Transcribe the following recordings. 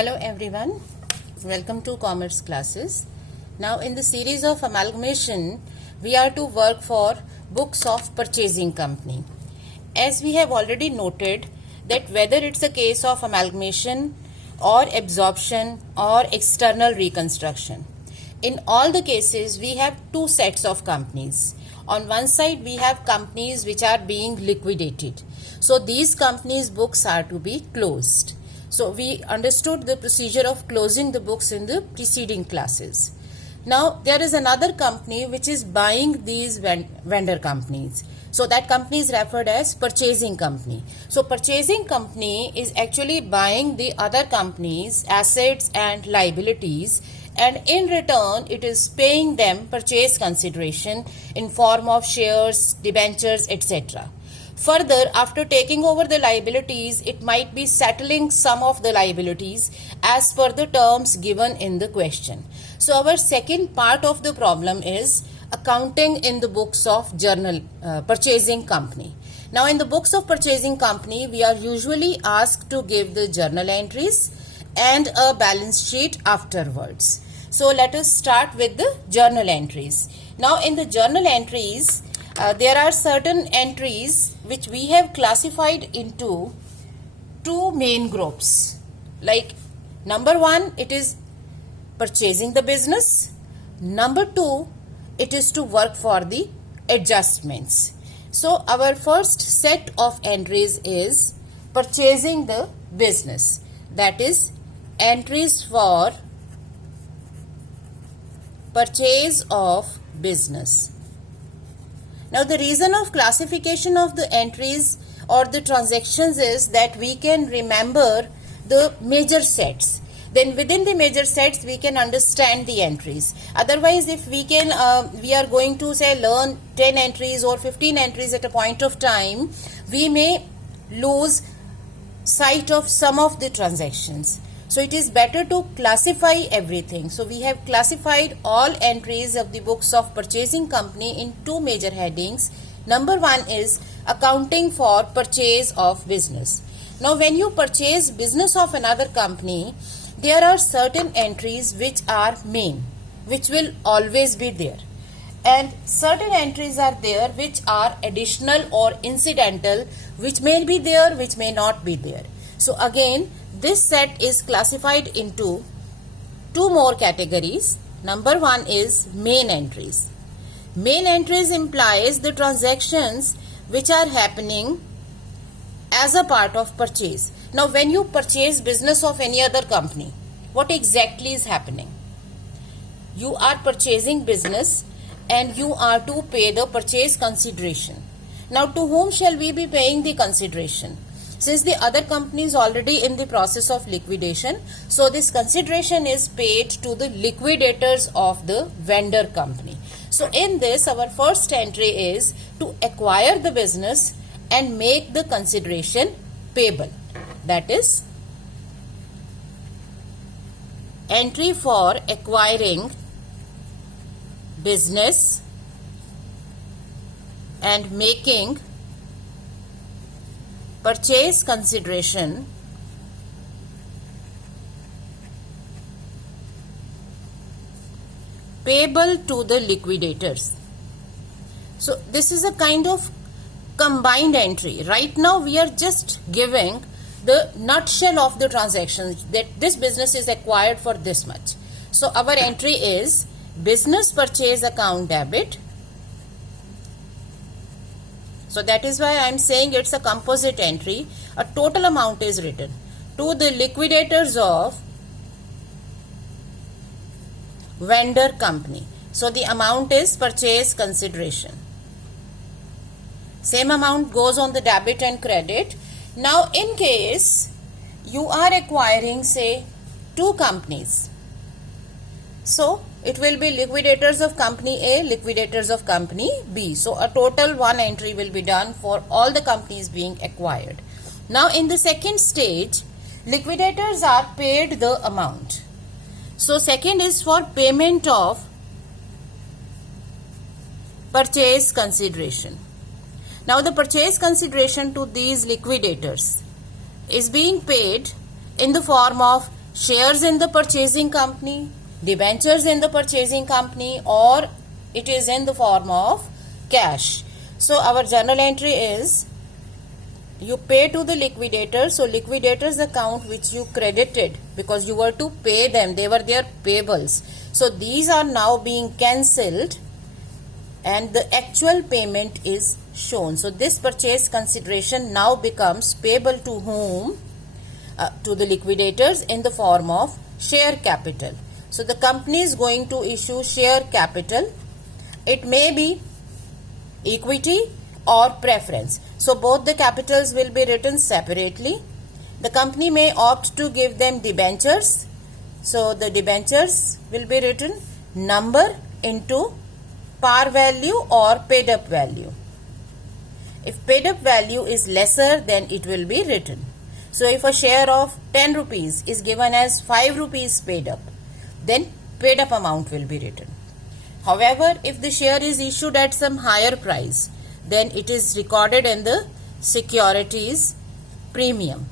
Hello everyone, welcome to Commerce classes. Now in the series of amalgamation, we are to work for books of purchasing company. As we have already noted that whether it's a case of amalgamation or absorption or external reconstruction, in all the cases we have two sets of companies. On one side we have companies which are being liquidated. So these companies' books are to be closed. So we understood the procedure of closing the books in the preceding classes. Now there is another company which is buying these vendor companies. So that company is referred as purchasing company. So purchasing company is actually buying the other company's assets and liabilities, and in return it is paying them purchase consideration in form of shares, debentures, etc. Further, after taking over the liabilities, it might be settling some of the liabilities as per the terms given in the question. So our second part of the problem is accounting in the books of purchasing company. Now in the books of purchasing company, we are usually asked to give the journal entries and a balance sheet afterwards. So let us start with the journal entries. Now in the journal entries, there are certain entries which we have classified into two main groups. Like number one, it is purchasing the business. Number two, it is to work for the adjustments. So our first set of entries is purchasing the business. That is entries for purchase of business. Now the reason of classification of the entries or the transactions is that we can remember the major sets. Then within the major sets we can understand the entries. Otherwise, if we are going to say learn 10 entries or 15 entries at a point of time, we may lose sight of some of the transactions. So it is better to classify everything. So we have classified all entries of the books of purchasing company in two major headings. Number one is accounting for purchase of business. Now when you purchase business of another company, there are certain entries which are main, which will always be there. And certain entries are there which are additional or incidental, which may be there, which may not be there. So again, this set is classified into two more categories. Number one is main entries. Main entries implies the transactions which are happening as a part of purchase. Now when you purchase business of any other company, what exactly is happening? You are purchasing business and you are to pay the purchase consideration. Now to whom shall we be paying the consideration? Since the other company is already in the process of liquidation, so this consideration is paid to the liquidators of the vendor company. So in this, our first entry is to acquire the business and make the consideration payable. That is entry for acquiring business and making purchase consideration payable to the liquidators. So this is a kind of combined entry. Right now we are just giving the nutshell of the transactions, that this business is acquired for this much. So our entry is business purchase account debit. So that is why I am saying it's a composite entry. A total amount is written to the liquidators of vendor company. So the amount is purchase consideration. Same amount goes on the debit and credit. Now in case you are acquiring say two companies, so it will be liquidators of company A, liquidators of company B. So a total one entry will be done for all the companies being acquired. Now in the second stage, liquidators are paid the amount. So second is for payment of purchase consideration. Now the purchase consideration to these liquidators is being paid in the form of shares in the purchasing company, debentures in the purchasing company, or it is in the form of cash. So our journal entry is you pay to the liquidator. So liquidators account which you credited because you were to pay them, they were their payables. So these are now being cancelled and the actual payment is shown. So this purchase consideration now becomes payable to whom? To the liquidators in the form of share capital. So the company is going to issue share capital. It may be equity or preference. So both the capitals will be written separately. The company may opt to give them debentures. So the debentures will be written number into par value or paid up value. If paid up value is lesser, then it will be written. So if a share of 10 rupees is given as 5 rupees paid up, then paid up amount will be written. However, if the share is issued at some higher price, then it is recorded in the securities premium.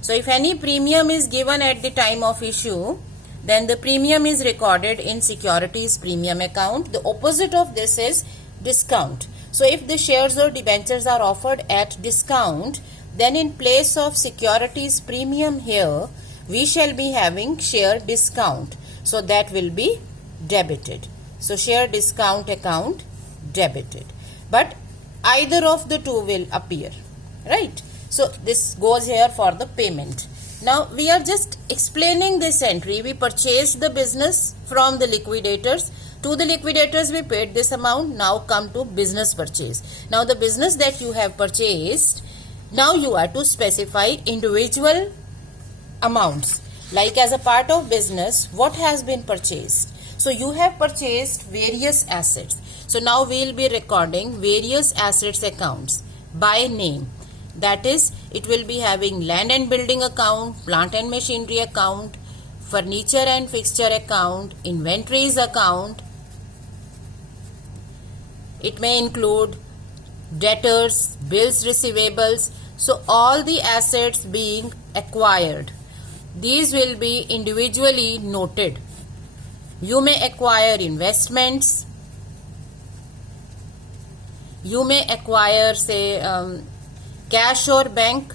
So if any premium is given at the time of issue, then the premium is recorded in securities premium account. The opposite of this is discount. So if the shares or debentures are offered at discount, then in place of securities premium here, we shall be having share discount. So that will be debited. So share discount account debited. But either of the two will appear, right? So this goes here for the payment. Now we are just explaining this entry. We purchased the business from the liquidators. To the liquidators we paid this amount. Now come to business purchase. Now the business that you have purchased, now you are to specify individual amounts. Like as a part of business, what has been purchased? So you have purchased various assets. So now we will be recording various assets accounts by name. That is, it will be having land and building account, plant and machinery account, furniture and fixture account, inventories account. It may include debtors, bills receivables. So all the assets being acquired, these will be individually noted. You may acquire investments. You may acquire, say, cash or bank.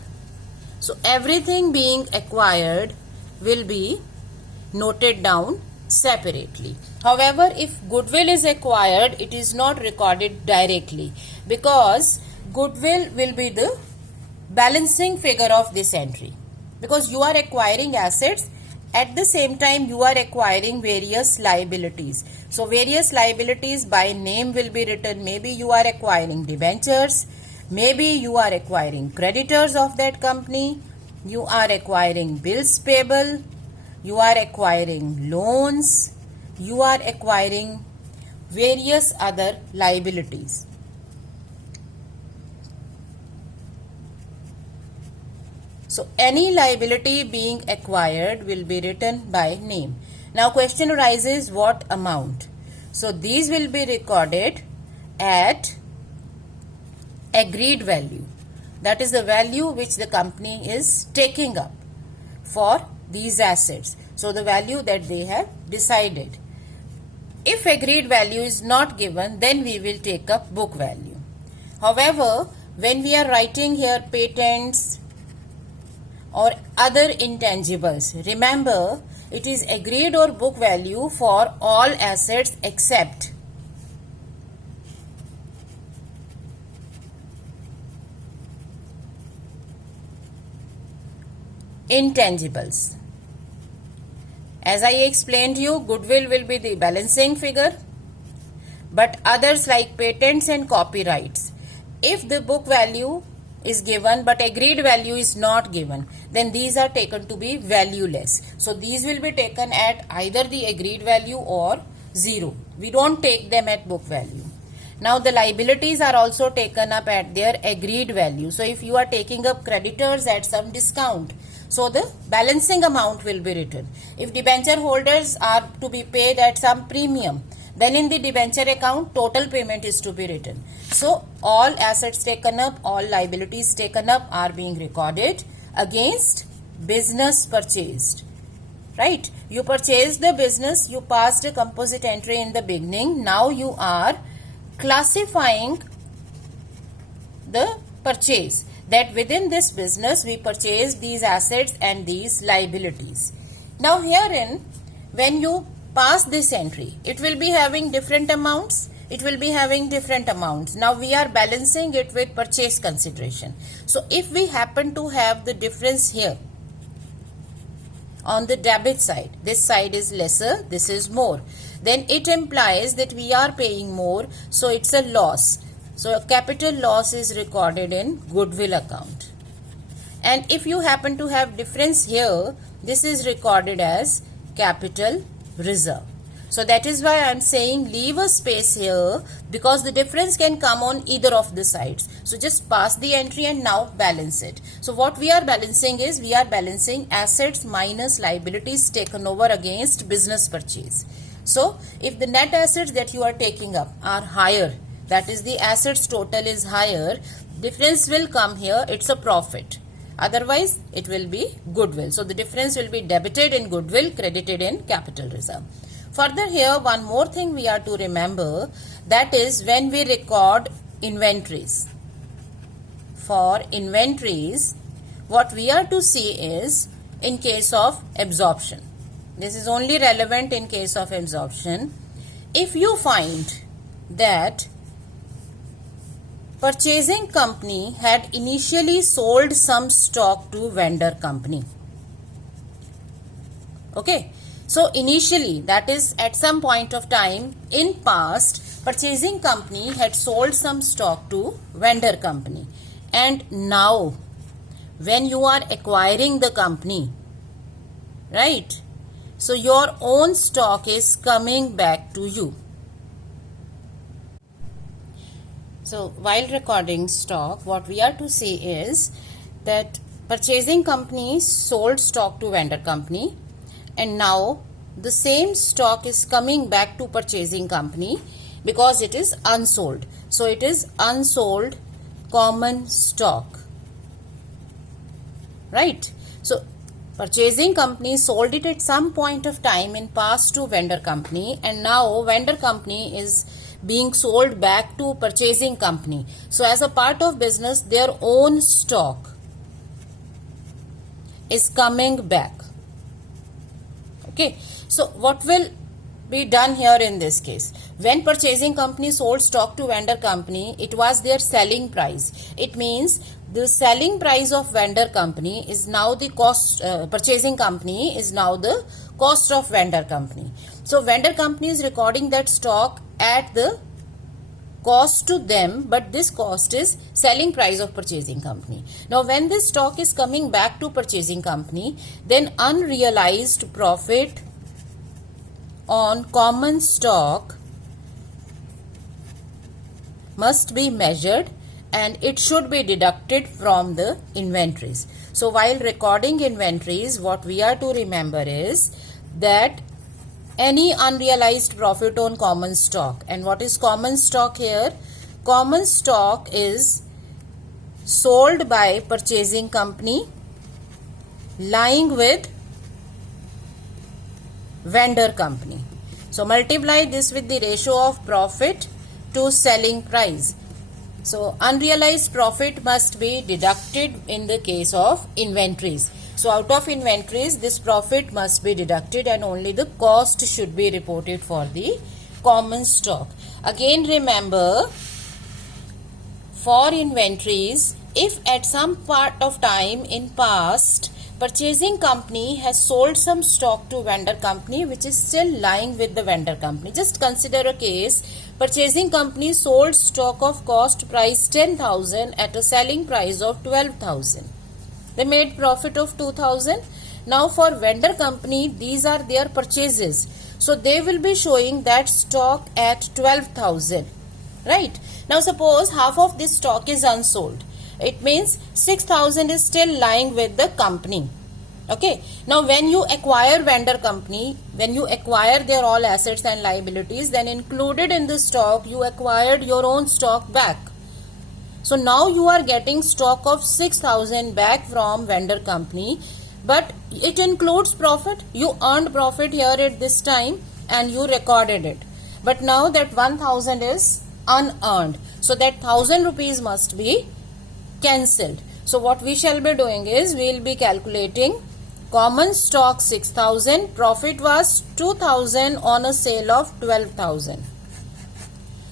So everything being acquired will be noted down separately. However, if goodwill is acquired, it is not recorded directly because goodwill will be the balancing figure of this entry. Because you are acquiring assets, at the same time you are acquiring various liabilities. So various liabilities by name will be written. Maybe you are acquiring debentures, maybe you are acquiring creditors of that company, you are acquiring bills payable, you are acquiring loans, you are acquiring various other liabilities. So any liability being acquired will be written by name. Now question arises, what amount? So these will be recorded at agreed value. That is the value which the company is taking up for these assets. So the value that they have decided. If agreed value is not given, then we will take up book value. However, when we are writing here patents or other intangibles, remember it is agreed or book value for all assets except intangibles. As I explained you, goodwill will be the balancing figure, but others like patents and copyrights, if the book value is given but agreed value is not given, then these are taken to be valueless. So these will be taken at either the agreed value or 0. We don't take them at book value. Now the liabilities are also taken up at their agreed value. So if you are taking up creditors at some discount, so the balancing amount will be written. If debenture holders are to be paid at some premium, then in the debenture account total payment is to be written. So all assets taken up, all liabilities taken up are being recorded against business purchased. right? You purchased the business, you passed a composite entry in the beginning. Now you are classifying the purchase, that within this business we purchased these assets and these liabilities. Now herein, when you pass this entry, it will be having different amounts. It will be having different amounts. Now we are balancing it with purchase consideration. So if we happen to have the difference here on the debit side, this side is lesser, this is more, then it implies that we are paying more, so it's a loss. So a capital loss is recorded in goodwill account. And if you happen to have difference here, this is recorded as capital reserve. So that is why I am saying leave a space here, because the difference can come on either of the sides. So just pass the entry and now balance it. So what we are balancing is, we are balancing assets minus liabilities taken over against business purchase. So if the net assets that you are taking up are higher, that is the assets total is higher, difference will come here, it's a profit. Otherwise it will be goodwill. So the difference will be debited in goodwill, credited in capital reserve. Further here, one more thing we are to remember, that is when we record inventories. For inventories, what we are to see is in case of absorption. This is only relevant in case of absorption. If you find that purchasing company had initially sold some stock to vendor company. Okay. So initially, that is at some point of time in past, purchasing company had sold some stock to vendor company. And now, when you are acquiring the company, right? So your own stock is coming back to you. So while recording stock, what we are to see is that purchasing company sold stock to vendor company, and now the same stock is coming back to purchasing company because it is unsold. So it is unsold common stock, right? So purchasing company sold it at some point of time in past to vendor company, and now vendor company is being sold back to purchasing company. So as a part of business, their own stock is coming back. Okay, so what will be done here in this case? When purchasing company sold stock to vendor company, it was their selling price. It means the selling price of vendor company is now the cost, purchasing company is now the cost of vendor company. So vendor company is recording that stock at the cost to them, but this cost is selling price of purchasing company. Now when this stock is coming back to purchasing company, then unrealized profit on common stock must be measured, and it should be deducted from the inventories. So while recording inventories, what we are to remember is that any unrealized profit on common stock. And what is common stock here? Common stock is sold by purchasing company lying with vendor company. So multiply this with the ratio of profit to selling price. So unrealized profit must be deducted in the case of inventories. So out of inventories, this profit must be deducted, and only the cost should be reported for the common stock. Again remember, for inventories, if at some part of time in past, purchasing company has sold some stock to vendor company which is still lying with the vendor company. Just consider a case, purchasing company sold stock of cost price 10,000 at a selling price of 12,000. They made profit of 2,000. Now for vendor company, these are their purchases. So they will be showing that stock at 12,000. Right? Now suppose half of this stock is unsold. It means 6,000 is still lying with the company. Okay. Now when you acquire vendor company, when you acquire their all assets and liabilities, then included in the stock, you acquired your own stock back. So now you are getting stock of 6,000 back from vendor company, but it includes profit. You earned profit here at this time and you recorded it. But now that 1000 is unearned. So that 1000 rupees must be cancelled. So what we shall be doing is we will be calculating common stock 6000, profit was 2000 on a sale of 12,000.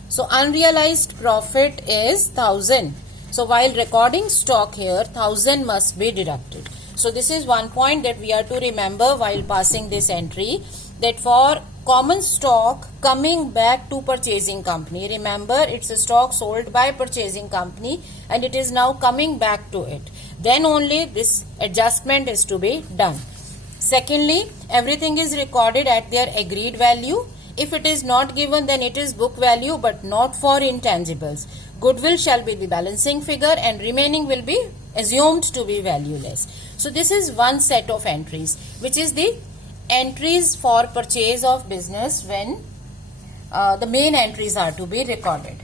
So unrealized profit is 1000. So while recording stock here, 1000 must be deducted. So this is one point that we are to remember while passing this entry, that for common stock coming back to purchasing company, remember it's a stock sold by purchasing company and it is now coming back to it, then only this adjustment is to be done. Secondly, everything is recorded at their agreed value. If it is not given, then it is book value, but not for intangibles. Goodwill shall be the balancing figure and remaining will be assumed to be valueless. So this is one set of entries, which is the entries for purchase of business when the main entries are to be recorded.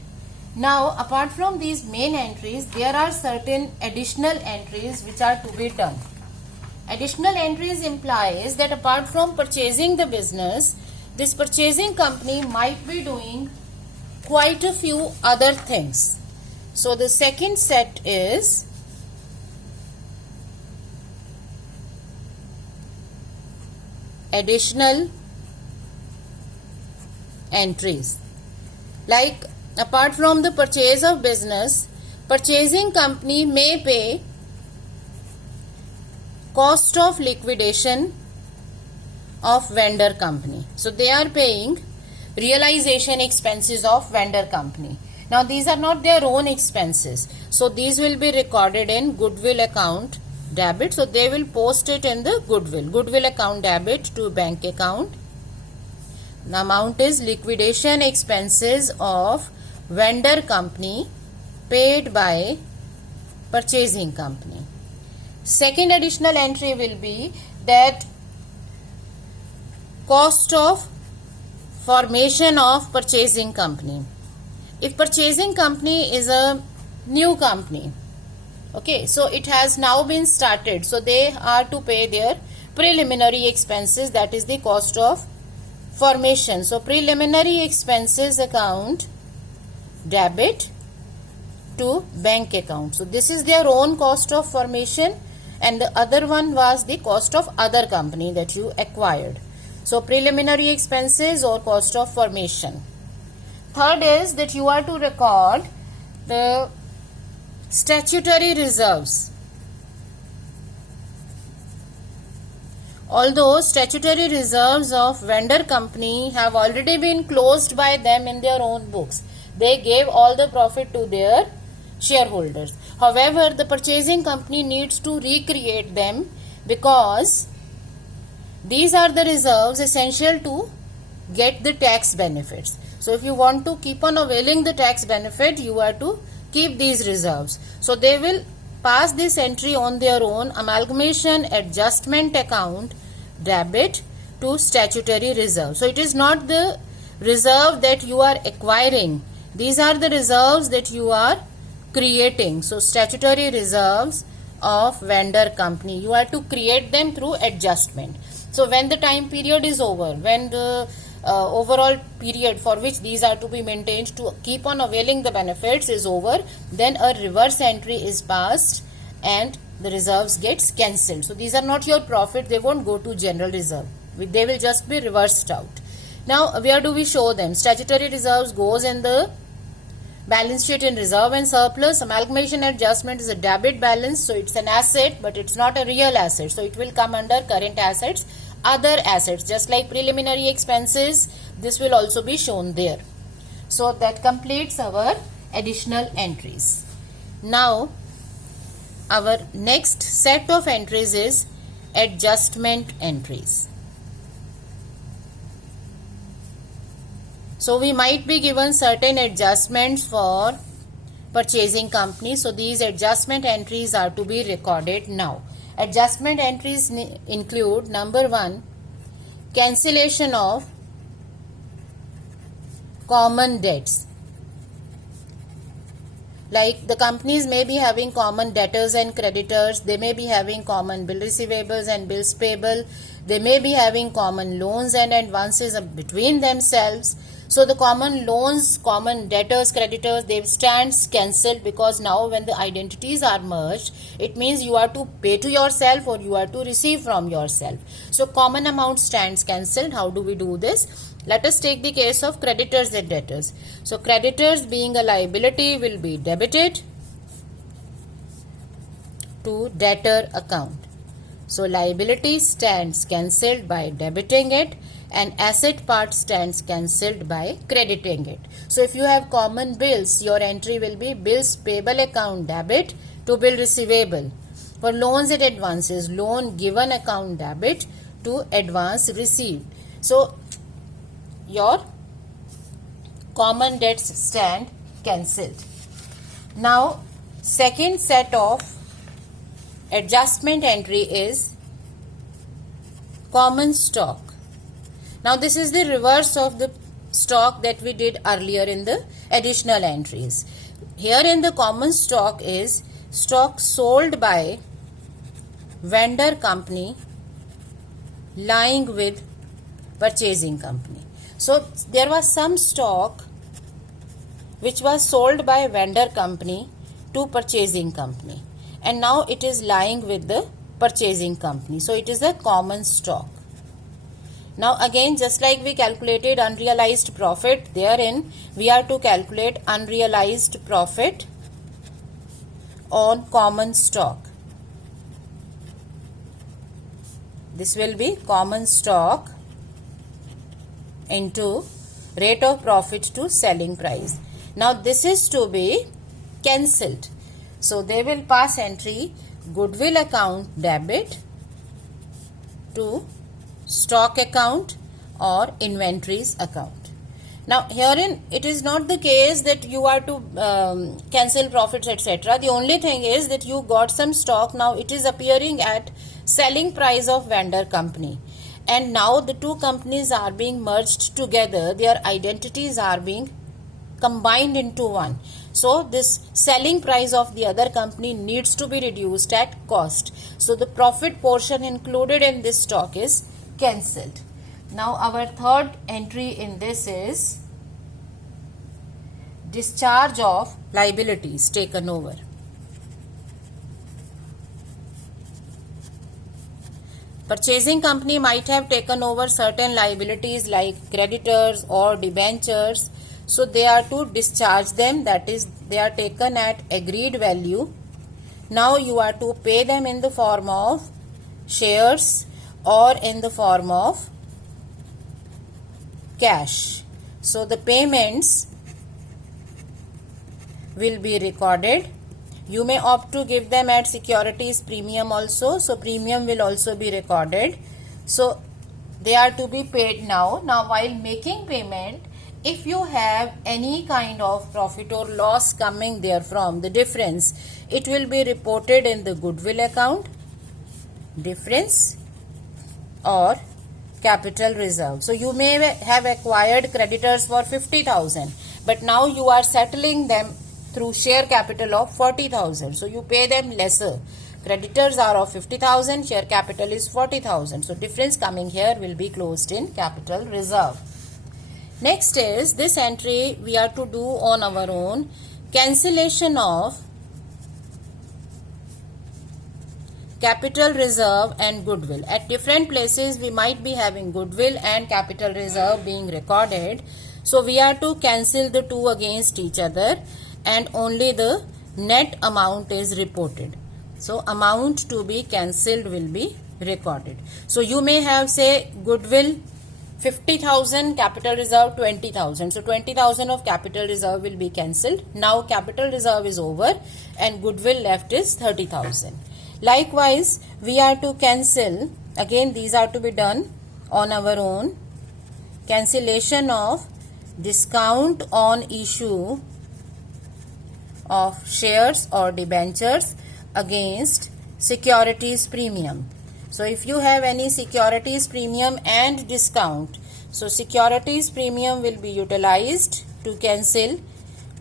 Now, apart from these main entries, there are certain additional entries which are to be done. Additional entries implies that apart from purchasing the business, this purchasing company might be doing quite a few other things. So the second set is additional entries. Like, apart from the purchase of business, purchasing company may pay cost of liquidation of vendor company. So they are paying realization expenses of vendor company. Now these are not their own expenses. So these will be recorded in goodwill account debit. So they will post it in the goodwill account debit to bank account. The amount is liquidation expenses of vendor company paid by purchasing company. Second additional entry will be that cost of formation of purchasing company. If purchasing company is a new company, okay, so it has now been started, so they are to pay their preliminary expenses, that is the cost of formation. So preliminary expenses account debit to bank account. So this is their own cost of formation, and the other one was the cost of other company that you acquired. So preliminary expenses or cost of formation. Third is that you are to record the statutory reserves. Although statutory reserves of vendor company have already been closed by them in their own books, they gave all the profit to their shareholders. However, the purchasing company needs to recreate them because these are the reserves essential to get the tax benefits. So if you want to keep on availing the tax benefit, you are to keep these reserves. So they will pass this entry on their own, amalgamation adjustment account debit to statutory reserve. So it is not the reserve that you are acquiring. These are the reserves that you are creating. So statutory reserves of vendor company, you are to create them through adjustment. So when the time period is over, when the overall period for which these are to be maintained to keep on availing the benefits is over, then a reverse entry is passed and the reserves gets cancelled. So these are not your profit, they won't go to general reserve, they will just be reversed out. Now where do we show them? Statutory reserves goes in the balance sheet in reserve and surplus. Amalgamation adjustment is a debit balance, so it's an asset but it's not a real asset, so it will come under current assets. Other assets, just like preliminary expenses, this will also be shown there. So that completes our additional entries. Now our next set of entries is adjustment entries. So we might be given certain adjustments for purchasing company. So these adjustment entries are to be recorded now. Adjustment entries include number 1, cancellation of common debts. Like the companies may be having common debtors and creditors, they may be having common bill receivables and bills payable, they may be having common loans and advances between themselves. So the common loans, common debtors, creditors, they stands cancelled, because now when the identities are merged, it means you are to pay to yourself or you are to receive from yourself. So common amount stands cancelled. How do we do this? Let us take the case of creditors and debtors. So creditors being a liability will be debited to debtor account. So liability stands cancelled by debiting it, and asset part stands cancelled by crediting it. So if you have common bills, your entry will be bills payable account debit to bill receivable. For loans and advances, loan given account debit to advance received. So your common debts stand cancelled. Now second set of adjustment entry is common stock. Now this is the reverse of the stock that we did earlier in the additional entries. Here in the common stock is stock sold by vendor company lying with purchasing company. So there was some stock which was sold by vendor company to purchasing company, and now it is lying with the purchasing company. So it is a common stock. Now again, just like we calculated unrealized profit, therein we are to calculate unrealized profit on common stock. This will be common stock into rate of profit to selling price. Now this is to be cancelled. So they will pass entry goodwill account debit to stock account or inventories account. Now herein it is not the case that you are to cancel profits etc. The only thing is that you got some stock, now it is appearing at selling price of vendor company, and now the two companies are being merged together, their identities are being combined into one. So this selling price of the other company needs to be reduced at cost. So the profit portion included in this stock is cancelled. Now our third entry in this is discharge of liabilities taken over. Purchasing company might have taken over certain liabilities like creditors or debentures. So they are to discharge them, that is they are taken at agreed value. Now you are to pay them in the form of shares or in the form of cash. So the payments will be recorded. You may opt to give them at securities premium also. So premium will also be recorded. So they are to be paid now. Now while making payment, if you have any kind of profit or loss coming there from the difference, it will be reported in the goodwill account, difference or capital reserve. So you may have acquired creditors for 50,000, but now you are settling them through share capital of 40,000. So you pay them lesser. Creditors are of 50,000, share capital is 40,000. So difference coming here will be closed in capital reserve. Next is this entry we are to do on our own, cancellation of capital reserve and goodwill. At different places we might be having goodwill and capital reserve being recorded. So we are to cancel the two against each other, and only the net amount is reported. So amount to be cancelled will be recorded. So you may have say goodwill 50,000, capital reserve 20,000. So 20,000 of capital reserve will be cancelled. Now capital reserve is over and goodwill left is 30,000. Likewise, we are to cancel, again these are to be done on our own, cancellation of discount on issue of shares or debentures against securities premium. So if you have any securities premium and discount, so securities premium will be utilized to cancel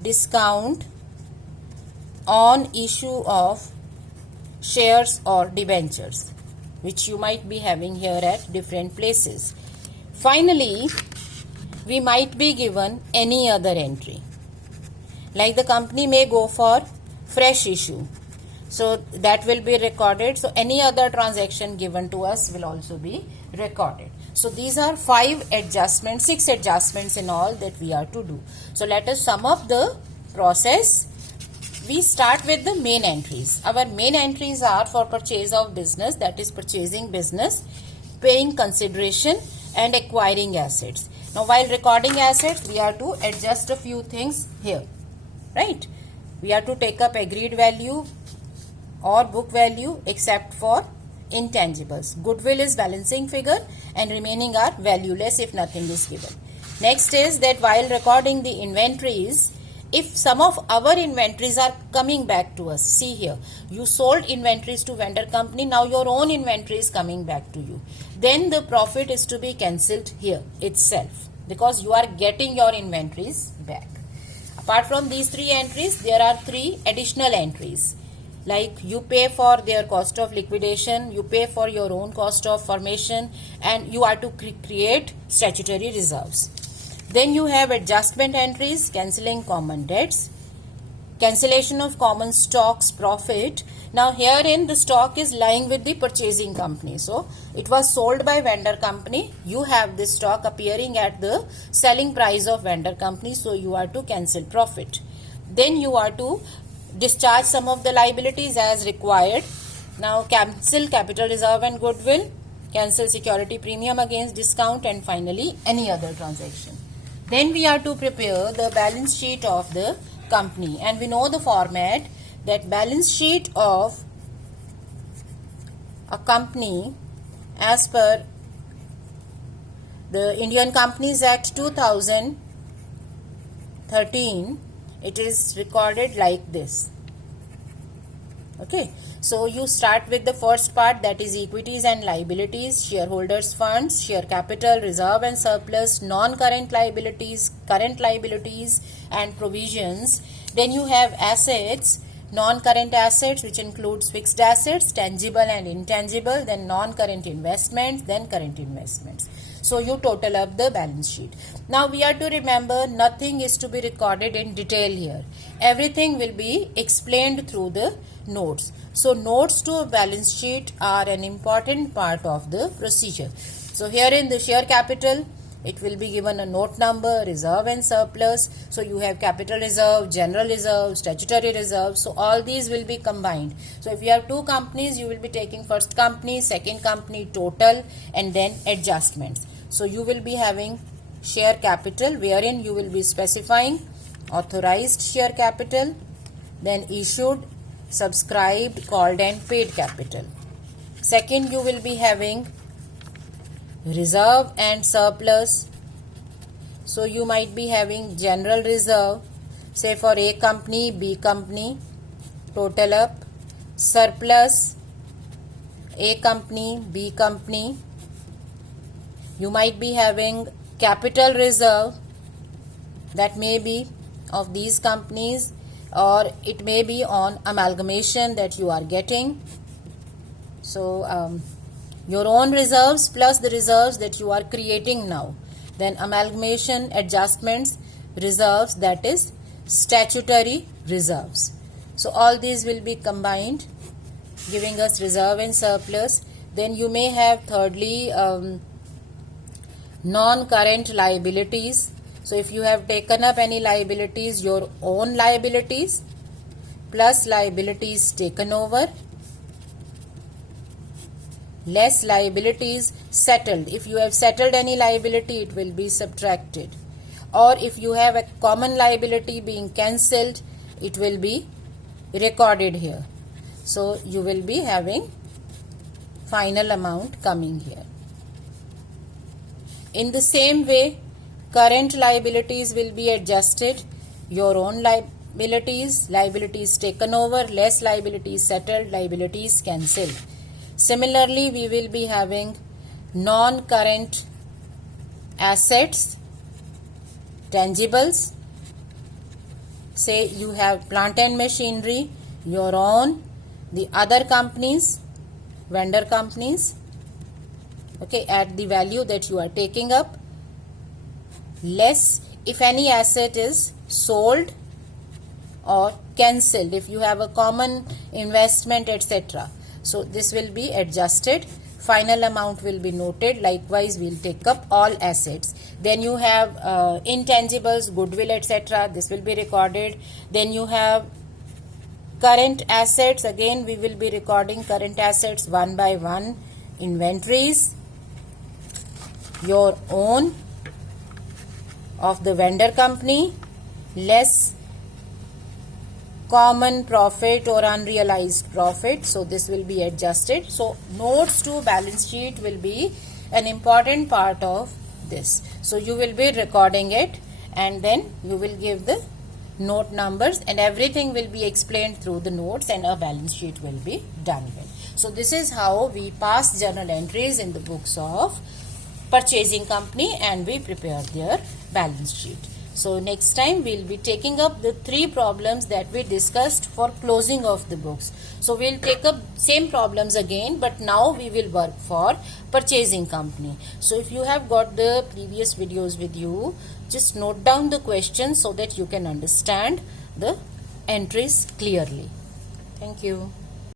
discount on issue of shares or debentures, which you might be having here at different places. Finally, we might be given any other entry. Like the company may go for fresh issue, so that will be recorded. So any other transaction given to us will also be recorded. So these are 6 adjustments in all that we are to do. So let us sum up the process. We start with the main entries. Our main entries are for purchase of business, that is purchasing business, paying consideration and acquiring assets. Now while recording assets, we are to adjust a few things here, right? We are to take up agreed value or book value except for intangibles. Goodwill is balancing figure and remaining are valueless if nothing is given. Next is that while recording the inventories, if some of our inventories are coming back to us, see here, you sold inventories to vendor company, now your own inventory is coming back to you, then the profit is to be cancelled here itself because you are getting your inventories back. Apart from these 3 entries, there are 3 additional entries. Like you pay for their cost of liquidation, you pay for your own cost of formation, and you are to create statutory reserves. Then you have adjustment entries, cancelling common debts, cancellation of common stocks profit. Now herein the stock is lying with the purchasing company. So it was sold by vendor company. You have this stock appearing at the selling price of vendor company. So you are to cancel profit. Then you are to discharge some of the liabilities as required. Now cancel capital reserve and goodwill, cancel security premium against discount, and finally any other transaction. Then we are to prepare the balance sheet of the company, and we know the format that balance sheet of a company as per the Indian Companies Act 2013, it is recorded like this. Okay, so you start with the first part, that is equities and liabilities, shareholders funds, share capital, reserve and surplus, non-current liabilities, current liabilities and provisions. Then you have assets, non-current assets, which includes fixed assets, tangible and intangible, then non-current investments, then current investments. So you total up the balance sheet. Now we are to remember nothing is to be recorded in detail here. Everything will be explained through the notes. So notes to a balance sheet are an important part of the procedure. So here in the share capital, it will be given a note number, reserve and surplus. So you have capital reserve, general reserve, statutory reserve. So all these will be combined. So if you have 2 companies, you will be taking first company, second company, total, and then adjustments. So you will be having share capital, wherein you will be specifying authorized share capital, then issued, subscribed, called and paid capital. Second, you will be having reserve and surplus. So you might be having general reserve, say for A company, B company, total up, surplus, A company, B company. You might be having capital reserve, that may be of these companies, or it may be on amalgamation that you are getting. So your own reserves plus the reserves that you are creating now. Then amalgamation, adjustments, reserves, that is statutory reserves. So all these will be combined, giving us reserve and surplus. Then you may have thirdly non-current liabilities. So if you have taken up any liabilities, your own liabilities plus liabilities taken over, less liabilities settled. If you have settled any liability, it will be subtracted. Or if you have a common liability being cancelled, it will be recorded here. So you will be having final amount coming here. In the same way, current liabilities will be adjusted. Your own liabilities, liabilities taken over, less liabilities settled, liabilities cancelled. Similarly, we will be having non-current assets, tangibles. Say you have plant and machinery, your own, the other companies, vendor companies, okay, at the value that you are taking up, less if any asset is sold or cancelled, if you have a common investment, etc. So this will be adjusted. Final amount will be noted. Likewise, we'll take up all assets. Then you have intangibles, goodwill, etc. This will be recorded. Then you have current assets. Again, we will be recording current assets one by one. Inventories, your own of the vendor company, less common profit or unrealized profit. So this will be adjusted. So notes to balance sheet will be an important part of this. So you will be recording it and then you will give the note numbers and everything will be explained through the notes and a balance sheet will be done with. So this is how we pass journal entries in the books of purchasing company and we prepare their balance sheet. So next time we'll be taking up the 3 problems that we discussed for closing of the books. So we'll take up same problems again, but now we will work for purchasing company. So if you have got the previous videos with you, just note down the questions so that you can understand the entries clearly. Thank you.